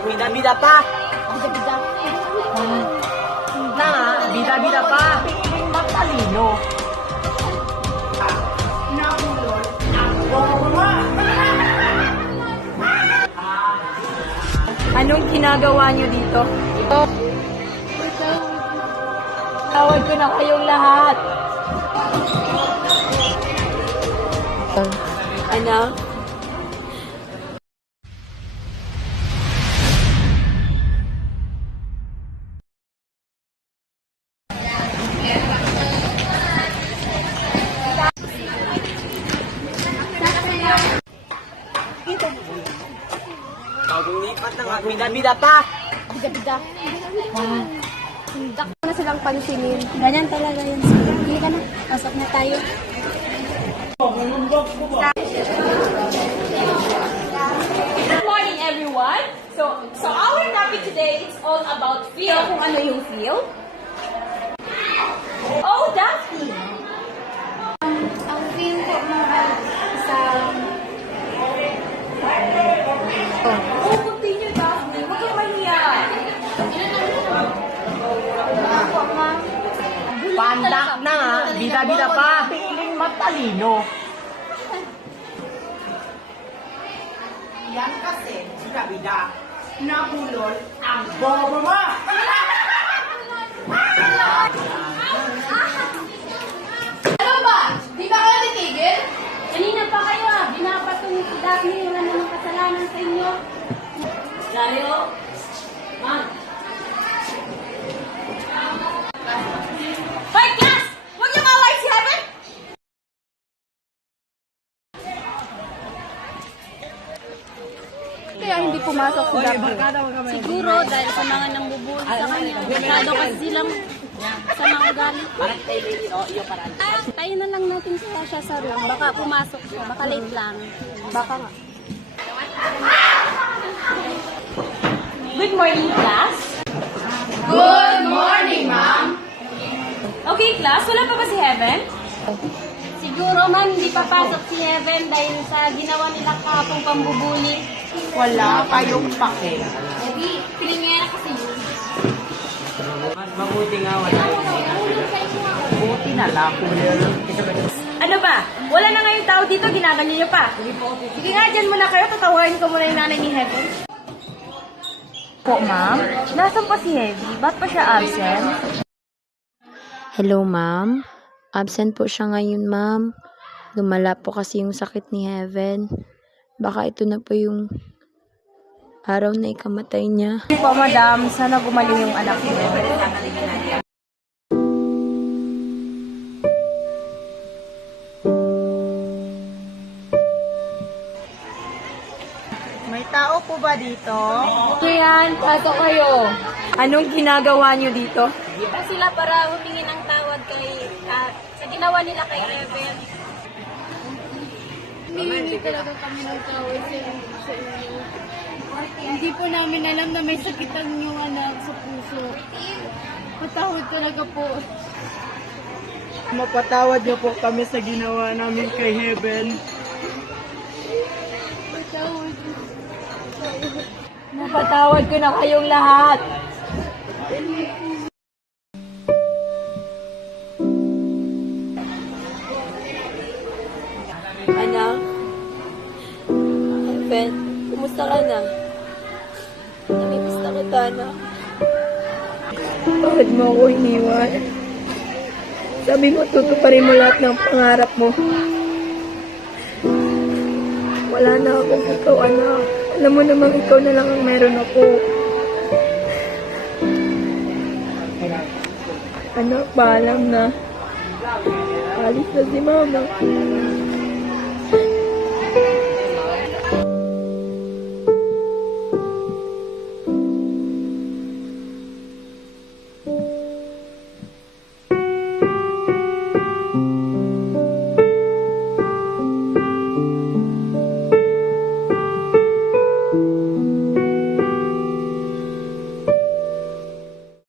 Bida-bida pa. Bida-bida. Na nga, bida-bida pa. Piling matalino. Anong ginagawa niyo dito? Tawag ko na kayong lahat. Anak? Bagong lipat na nga, bida-bida pa. Bida-bida. Hindak mo na silang pansinin. Ganyan talaga yan sila. Hindi ka na. Pasok na tayo. Good morning, everyone. So our topic today is all about feel. Kung ano yung feel? Oh, Daphne. Ang feel ko mga isang... Oh, continue, Daphne. Huwag kang mahiya. Pandak na nga, bida-bida pa. Piling matalino. Yan kasi, bida-bida, nabulol ang bobo mo. Ano ba? Di ba kayo titigil? Kanina pa kayo binabato ni si Daphne wala namang kasalanan sa inyo. Dario, man. Hoy, class! Huwag niyo maway si Heaven! Kaya hindi pumasok si Daphne. Siguro dahil sa mga nambubuli sa kanya. Masyado kasi silang sa mga ugali. Tayo na lang natin siya sa room. Baka pumasok siya. Baka late lang. Baka nga. Good morning, class. Good morning, ma'am. Okay, class. Wala pa ba si Heaven? Siguro, ma'am, hindi papasok si Heaven dahil sa ginawa nila kahapong pambubuli. Wala kayong pake. Hindi, pilingera kasi yun. Mas mabuti nga wala. Buti na lang. Ano ba? Wala na ngayong tao dito, ginaganyan niyo pa. Sige nga, dyan muna kayo. Tatawarin ko muna yung nanay ni Heaven. Po, ma'am? Nasaan pa si Heavy? Ba't pa siya absent? Hello, ma'am. Absent po siya ngayon, ma'am. Lumala po kasi yung sakit ni Heaven. Baka ito na po yung araw na ikamatay niya. Po, madam. Sana gumaling yung anak niyo. May tao po ba dito? Ayan, pasok kayo. Anong ginagawa niyo dito? Sila para humingi ng tawad kay sa ginawa nila kay Heaven. Humingi talaga kami ng tawad sa inyo. Hindi po namin alam na may sakitan yung anak sa puso. Patawad talaga po. Mapatawad niyo po kami sa ginawa namin kay Heaven. Patawad. Napatawad ko na kayong lahat. Anak? Heaven, kumusta ka na? Namimiss na kita, anak. Bakit mo ako iniwan? Sabi mo, tutuparin mo lahat ng pangarap mo. Wala na akong ikaw, anak. Alam mo namang ikaw na lang ang meron ako. Anak, paalam na. Alis na si mama.